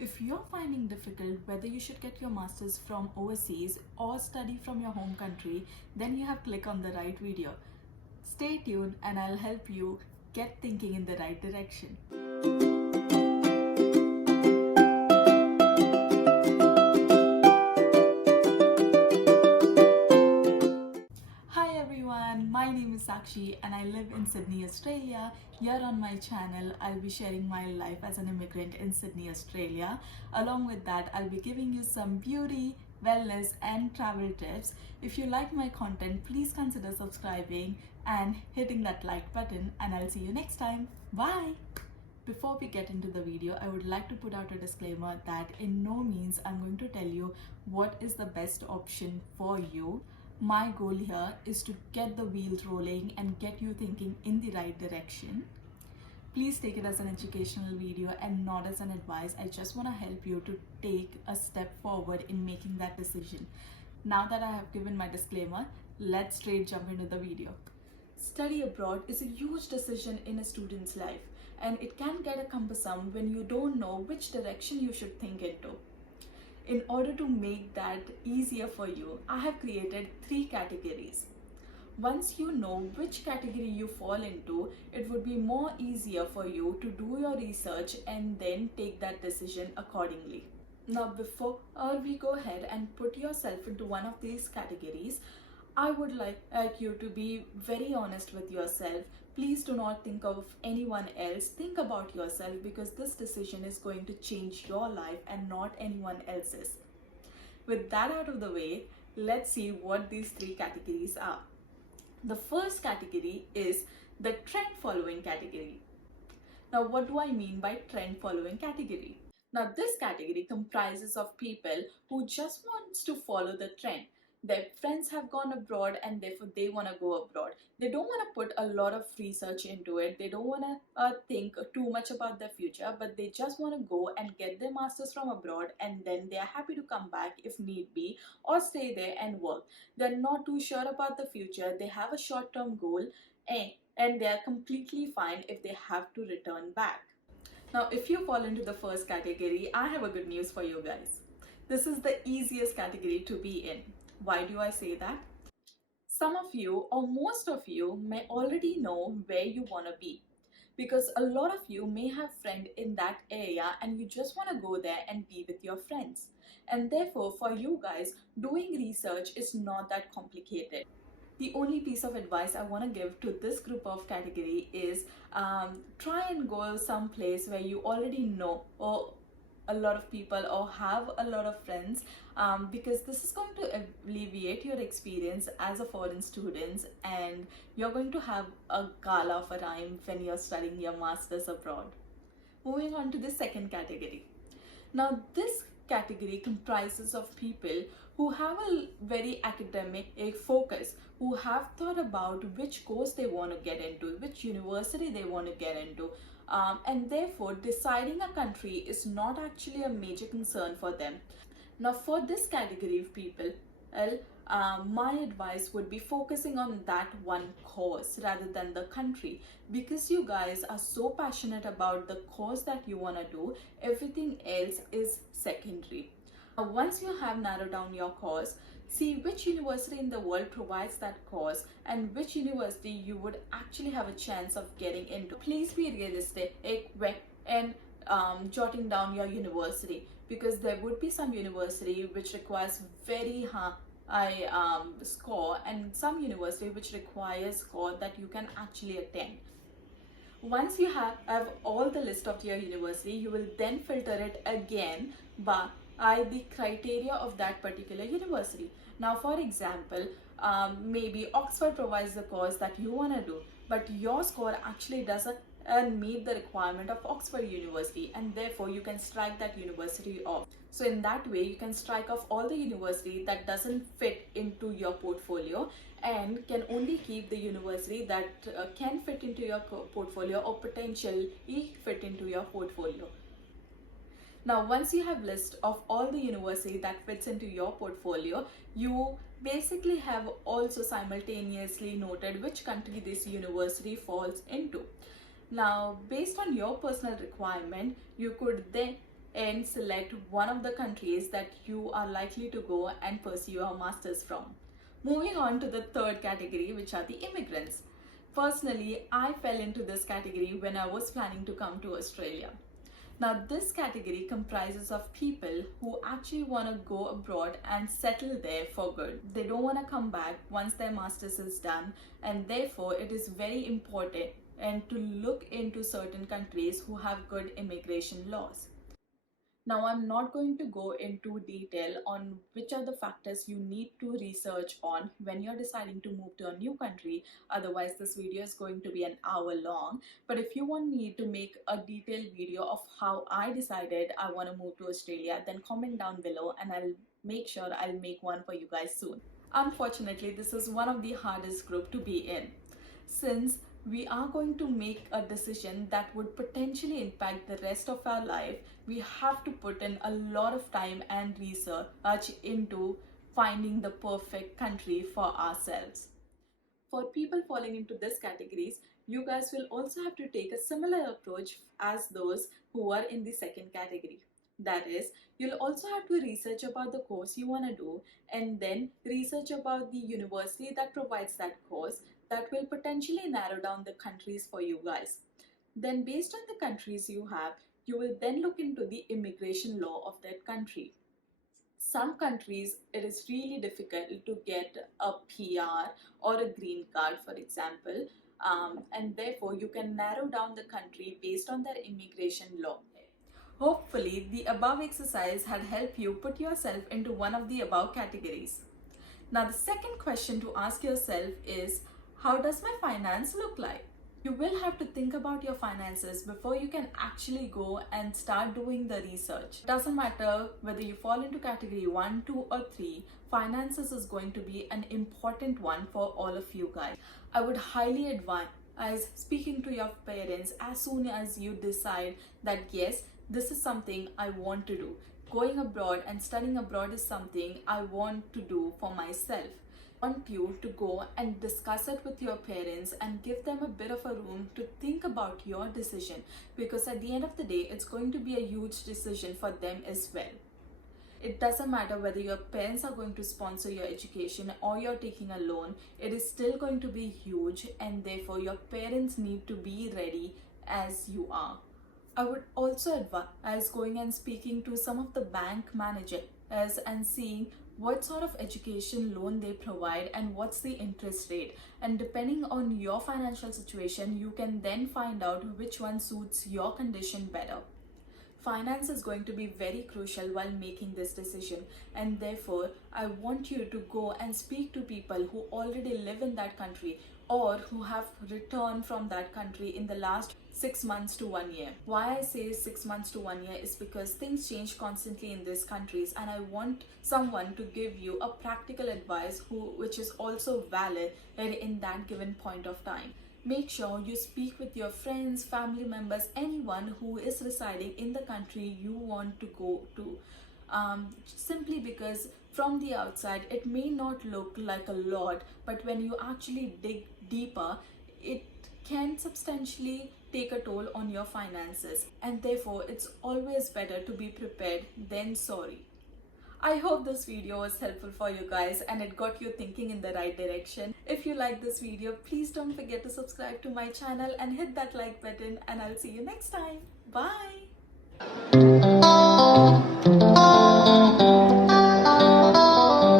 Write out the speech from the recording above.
If you're finding difficult whether you should get your masters from overseas or study from your home country, then you have clicked on the right video. Stay tuned and I'll help you get thinking in the right direction. Hi everyone, my name is Sakshi and I live in Sydney, Australia. Here on my channel, I'll be sharing my life as an immigrant in Sydney, Australia. Along with that, I'll be giving you some beauty, wellness and travel tips. If you like my content, please consider subscribing and hitting that like button, and I'll see you next time. Bye! Before we get into the video, I would like to put out a disclaimer that in no means I'm going to tell you what is the best option for you. My goal here is to get the wheels rolling and get you thinking in the right direction. Please take it as an educational video and not as an advice. I just want to help you to take a step forward in making that decision. Now that I have given my disclaimer, let's straight jump into the video. Study abroad is a huge decision in a student's life, and it can get cumbersome when you don't know which direction you should think into. In order to make that easier for you, I have created 3 categories. Once you know which category you fall into, it would be more easier for you to do your research and then take that decision accordingly. Now, before we go ahead and put yourself into one of these categories, I would like you to be very honest with yourself. Please do not think of anyone else. Think about yourself, because this decision is going to change your life and not anyone else's. With that out of the way, let's see what these 3 categories are. The first category is the trend following category. Now, what do I mean by trend following category? Now, this category comprises of people who just wants to follow the trend. Their friends have gone abroad and therefore they want to go abroad. They don't want to put a lot of research into it. They don't want to think too much about their future, but they just want to go and get their masters from abroad, and then they are happy to come back if need be, or stay there and work. They're not too sure about the future. They have a short-term goal, and they are completely fine if they have to return back. Now, if you fall into the first category, I have a good news for you guys. This is the easiest category to be in. Why do I say that? Some of you, or most of you, may already know where you want to be, because a lot of you may have friends in that area and you just want to go there and be with your friends. And therefore, for you guys, doing research is not that complicated. The only piece of advice I want to give to this group of category is try and go someplace where you already know or a lot of people or have a lot of friends, because this is going to alleviate your experience as a foreign student, and you're going to have a gala of a time when you're studying your masters abroad. Moving on to the second category. Now, this category comprises of people who have a very academic focus, who have thought about which course they want to get into, which university they want to get into, and therefore deciding a country is not actually a major concern for them. Now, for this category of people, my advice would be focusing on that one course rather than the country, because you guys are so passionate about the course that you want to do, everything else is secondary. Now, once you have narrowed down your course, see which university in the world provides that course and which university you would actually have a chance of getting into. Please be realistic and jotting down your university, because there would be some university which requires very high score, and some university which requires score that you can actually attend. Once you have all the list of your university, you will then filter it again by the criteria of that particular university. Now, for example, maybe Oxford provides the course that you want to do, but your score actually doesn't meet the requirement of Oxford University, and therefore you can strike that university off. So in that way, you can strike off all the university that doesn't fit into your portfolio, and can only keep the university that can fit into your portfolio or potentially fit into your portfolio. Now, once you have list of all the university that fits into your portfolio, you basically have also simultaneously noted which country this university falls into. Now, based on your personal requirement, you could then and select one of the countries that you are likely to go and pursue your master's from. Moving on to the third category, which are the immigrants. Personally, I fell into this category when I was planning to come to Australia. Now, this category comprises of people who actually want to go abroad and settle there for good. They don't want to come back once their master's is done, and therefore it is very important and to look into certain countries who have good immigration laws. Now, I'm not going to go into detail on which are the factors you need to research on when you're deciding to move to a new country. Otherwise, this video is going to be an hour long. But if you want me to make a detailed video of how I decided I want to move to Australia, then comment down below and I'll make sure I'll make one for you guys soon. Unfortunately, this is one of the hardest group to be in, since we are going to make a decision that would potentially impact the rest of our life. We have to put in a lot of time and research into finding the perfect country for ourselves. For people falling into these categories, you guys will also have to take a similar approach as those who are in the second category. That is, you'll also have to research about the course you want to do and then research about the university that provides that course, that will potentially narrow down the countries for you guys. Then, based on the countries you have, you will then look into the immigration law of that country. Some countries, it is really difficult to get a PR or a green card, for example, and therefore you can narrow down the country based on their immigration law. Hopefully, the above exercise had helped you put yourself into one of the above categories. Now, the second question to ask yourself is, how does my finance look like? You will have to think about your finances before you can actually go and start doing the research. It doesn't matter whether you fall into category 1, 2 or 3, finances is going to be an important one for all of you guys. I would highly advise speaking to your parents as soon as you decide that yes, this is something I want to do. Going abroad and studying abroad is something I want to do for myself. I want you to go and discuss it with your parents and give them a bit of a room to think about your decision, because at the end of the day, it's going to be a huge decision for them as well. It doesn't matter whether your parents are going to sponsor your education or you're taking a loan, it is still going to be huge, and therefore your parents need to be ready as you are. I would also advise going and speaking to some of the bank managers and seeing what sort of education loan they provide and what's the interest rate. And depending on your financial situation, you can then find out which one suits your condition better. Finance is going to be very crucial while making this decision, and therefore I want you to go and speak to people who already live in that country or who have returned from that country in the last 6 months to 1 year. Why I say 6 months to 1 year is because things change constantly in these countries, and I want someone to give you a practical advice which is also valid in that given point of time. Make sure you speak with your friends, family members, anyone who is residing in the country you want to go to. Simply because from the outside it may not look like a lot, but when you actually dig deeper, it can substantially take a toll on your finances, and therefore it's always better to be prepared than sorry. I hope this video was helpful for you guys and it got you thinking in the right direction. If you like this video, please don't forget to subscribe to my channel and hit that like button, and I'll see you next time. Bye!